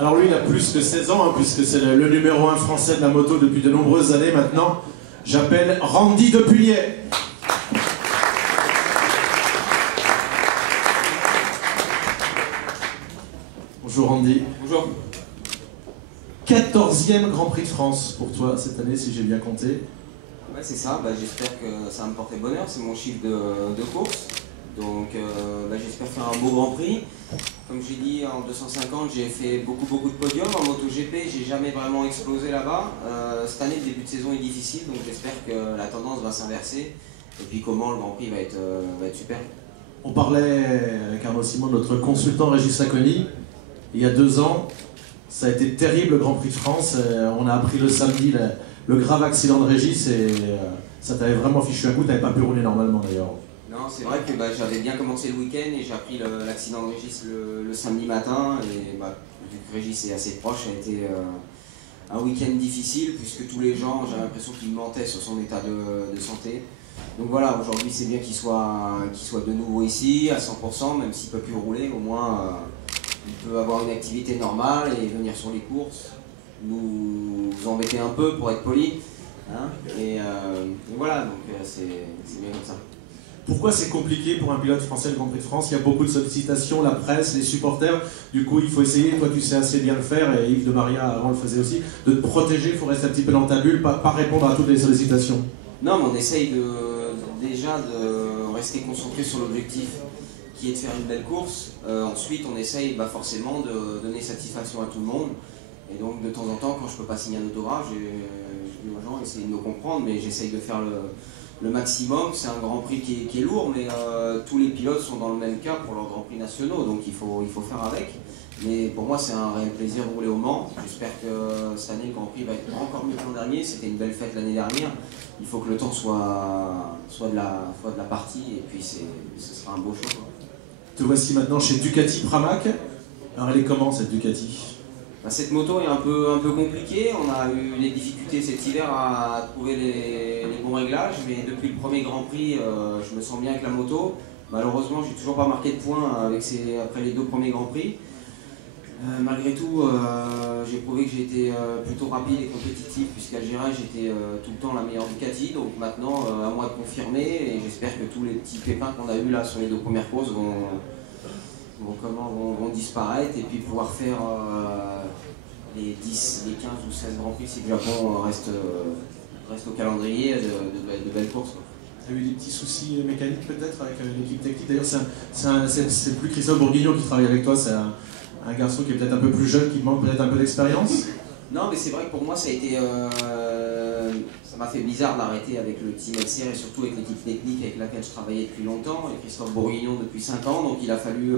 Alors lui, il a plus que 16 ans, hein, puisque c'est le numéro 1 français de la moto depuis de nombreuses années maintenant. J'appelle Randy Depulier. Bonjour Randy. Bonjour. 14e Grand Prix de France pour toi cette année, si j'ai bien compté. Ouais, c'est ça, j'espère que ça va me porter bonheur, c'est mon chiffre de course. Donc j'espère faire un beau Grand Prix. Comme j'ai dit, en 250, j'ai fait beaucoup de podiums. En MotoGP, j'ai jamais vraiment explosé là-bas. Cette année, le début de saison est difficile, donc j'espère que la tendance va s'inverser. Et puis comment le Grand Prix va être super. On parlait avec Arnaud Simon de notre consultant Régis Sacconi. Il y a 2 ans, ça a été terrible le Grand Prix de France. On a appris le samedi le grave accident de Régis et ça t'avait vraiment fichu un coup, t'avais pas pu rouler normalement d'ailleurs. Non, c'est vrai que j'avais bien commencé le week-end et j'ai appris l'accident de Régis le samedi matin. Et vu que Régis est assez proche, ça a été un week-end difficile puisque tous les gens, j'avais l'impression qu'ils mentaient sur son état de santé. Donc voilà, aujourd'hui c'est bien qu'il soit de nouveau ici à 100%, même s'il ne peut plus rouler, au moins il peut avoir une activité normale et venir sur les courses, nous embêter un peu pour être poli. Hein, et voilà, donc c'est bien comme ça. Pourquoi c'est compliqué pour un pilote français le Grand Prix de France? Il y a beaucoup de sollicitations, la presse, les supporters. Du coup, il faut essayer, toi tu sais assez bien le faire, et Yves de Maria avant le faisait aussi, de te protéger, il faut rester un petit peu dans ta bulle, pas répondre à toutes les sollicitations. Non, mais on essaye déjà de rester concentré sur l'objectif qui est de faire une belle course. Ensuite, on essaye forcément de donner satisfaction à tout le monde. Et donc, de temps en temps, quand je ne peux pas signer un autographe, je dis aux gens, essayez de me comprendre, mais j'essaye de faire le maximum. C'est un Grand Prix qui est lourd, mais tous les pilotes sont dans le même cas pour leurs Grands Prix nationaux, donc il faut faire avec. Mais pour moi, c'est un réel plaisir de rouler au Mans. J'espère que cette année, le Grand Prix va être encore mieux que l'an dernier. C'était une belle fête l'année dernière. Il faut que le temps soit de la partie, et puis ce sera un beau show. Te voici maintenant chez Ducati Pramac. Alors elle est comment cette Ducati? Cette moto est un peu compliquée. On a eu des difficultés cet hiver à trouver les bons réglages, mais depuis le premier Grand Prix, je me sens bien avec la moto. Malheureusement, j'ai toujours pas marqué de points après les 2 premiers Grands Prix. Malgré tout, j'ai prouvé que j'étais plutôt rapide et compétitif, puisqu'à Gérard j'étais tout le temps la meilleure Ducati. Donc maintenant, à moi de confirmer, et j'espère que tous les petits pépins qu'on a eu là sur les 2 premières courses vont disparaître, et puis pouvoir faire les 10, les 15 ou 16 Grands Prix si le Japon reste au calendrier de belles courses. Tu as eu des petits soucis mécaniques peut-être avec l'équipe technique? D'ailleurs, c'est plus Christophe Bourguignon qui travaille avec toi, c'est un garçon qui est peut-être un peu plus jeune, qui manque peut-être un peu d'expérience? Non, mais c'est vrai que pour moi ça a été... ça m'a fait bizarre d'arrêter avec le team LCR et surtout avec l'équipe technique avec laquelle je travaillais depuis longtemps, et Christophe Bourguignon depuis 5 ans, donc il a fallu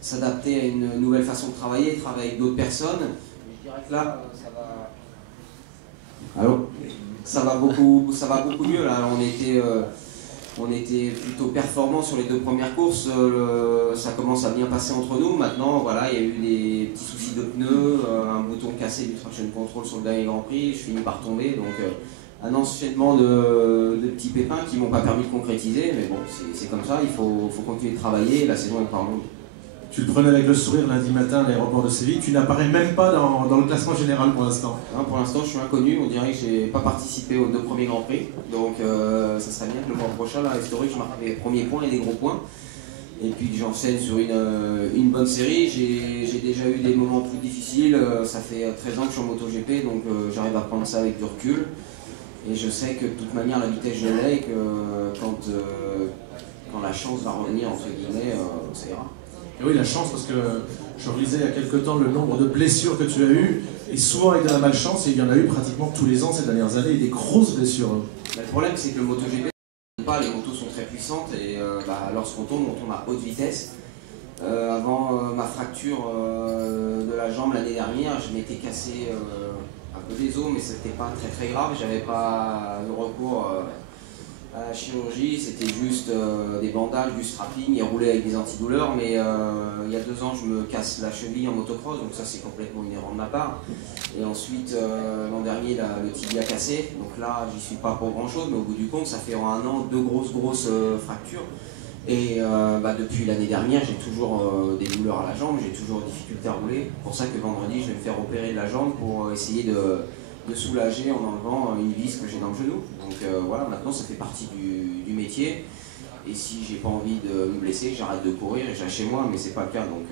s'adapter à une nouvelle façon de travailler avec d'autres personnes. Je dirais que là, ça va beaucoup mieux. Là, on était plutôt performants sur les 2 premières courses. Ça commence à bien passer entre nous. Maintenant, voilà, il y a eu des petits soucis de pneus, un bouton cassé du traction control sur le dernier Grand Prix. Je finis par tomber, donc un enchaînement de petits pépins qui m'ont pas permis de concrétiser. Mais bon, c'est comme ça. Il faut continuer de travailler. La saison est pas longue. Tu le prenais avec le sourire lundi matin à l'aéroport de Séville, tu n'apparais même pas dans le classement général pour l'instant. Pour l'instant, je suis inconnu, on dirait que j'ai pas participé aux 2 premiers Grands Prix, donc ça serait bien que le mois prochain, là, historique, je marque les premiers points et des gros points, et puis que j'enchaîne sur une bonne série. J'ai déjà eu des moments plus difficiles, ça fait 13 ans que je suis en MotoGP, donc j'arrive à prendre ça avec du recul, et je sais que de toute manière, la vitesse je l'ai, et que quand la chance va revenir, entre guillemets, ça ira. Et oui, la chance, parce que je relisais il y a quelques temps le nombre de blessures que tu as eues, et souvent avec de la malchance, et il y en a eu pratiquement tous les ans ces dernières années, et des grosses blessures. Le problème, c'est que le MotoGP, les motos sont très puissantes, et lorsqu'on tourne, on tourne à haute vitesse. Avant ma fracture de la jambe l'année dernière, je m'étais cassé un peu des os, mais c'était pas très grave, j'avais pas eu recours à la chirurgie, c'était juste des bandages, du strapping et rouler avec des antidouleurs, mais il y a 2 ans je me casse la cheville en motocross, donc ça c'est complètement une erreur de ma part. Et ensuite l'an dernier le tibia cassé, donc là j'y suis pas pour grand chose, mais au bout du compte ça fait en 1 an 2 grosses fractures. Et depuis l'année dernière, j'ai toujours des douleurs à la jambe, j'ai toujours difficulté à rouler. C'est pour ça que vendredi, je vais me faire opérer de la jambe pour essayer de soulager en enlevant une vis que j'ai dans le genou. Donc voilà, maintenant ça fait partie du métier. Et si j'ai pas envie de me blesser, j'arrête de courir et je reste chez moi, mais c'est pas le cas. Donc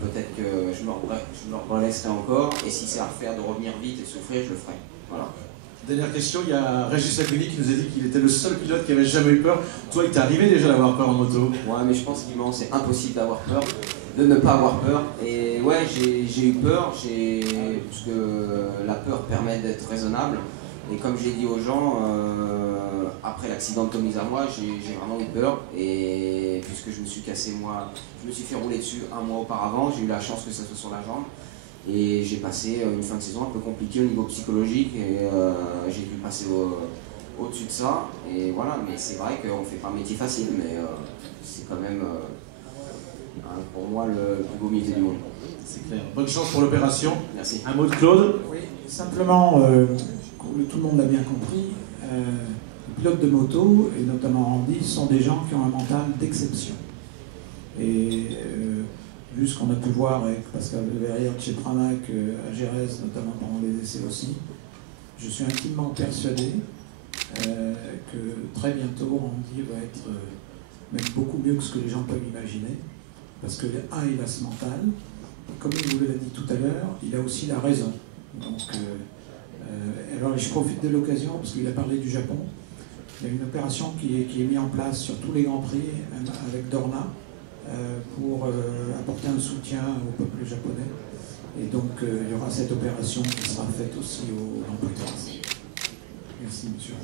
peut-être que je me blesserai encore. Et si c'est à faire de revenir vite et souffrir, je le ferai. Voilà. Dernière question, il y a Régis Laconi qui nous a dit qu'il était le seul pilote qui avait jamais eu peur. Toi, il t'est arrivé déjà d'avoir peur en moto? Ouais, mais je pense qu'il c'est impossible d'avoir peur, de ne pas avoir peur. Et ouais, j'ai eu peur, parce que la peur permet d'être raisonnable. Et comme j'ai dit aux gens, après l'accident de Tommy Zamois, j'ai vraiment eu peur. Et puisque je me suis cassé moi, je me suis fait rouler dessus un mois auparavant, j'ai eu la chance que ça soit sur la jambe. Et j'ai passé une fin de saison un peu compliquée au niveau psychologique et j'ai dû passer au-dessus de ça. Et voilà, mais c'est vrai qu'on ne fait pas un métier facile, mais c'est quand même pour moi le plus beau métier du monde. C'est clair. Bonne chance pour l'opération. Merci. Un mot de Claude? Oui, simplement, tout le monde l'a bien compris, les pilotes de moto, et notamment Randy, sont des gens qui ont un mental d'exception. Et vu ce qu'on a pu voir avec Pascal Verrière, chez Pramac, à Gérès, notamment pendant les essais aussi, je suis intimement persuadé que très bientôt Randy va être même beaucoup mieux que ce que les gens peuvent imaginer, parce que il a ce mental, comme il vous l'a dit tout à l'heure, il a aussi la raison. Donc, alors je profite de l'occasion, parce qu'il a parlé du Japon, il y a une opération qui est mise en place sur tous les Grands Prix avec Dorna, pour apporter un soutien au peuple japonais. Et donc il y aura cette opération qui sera faite aussi au Grand Prix de France. Merci monsieur.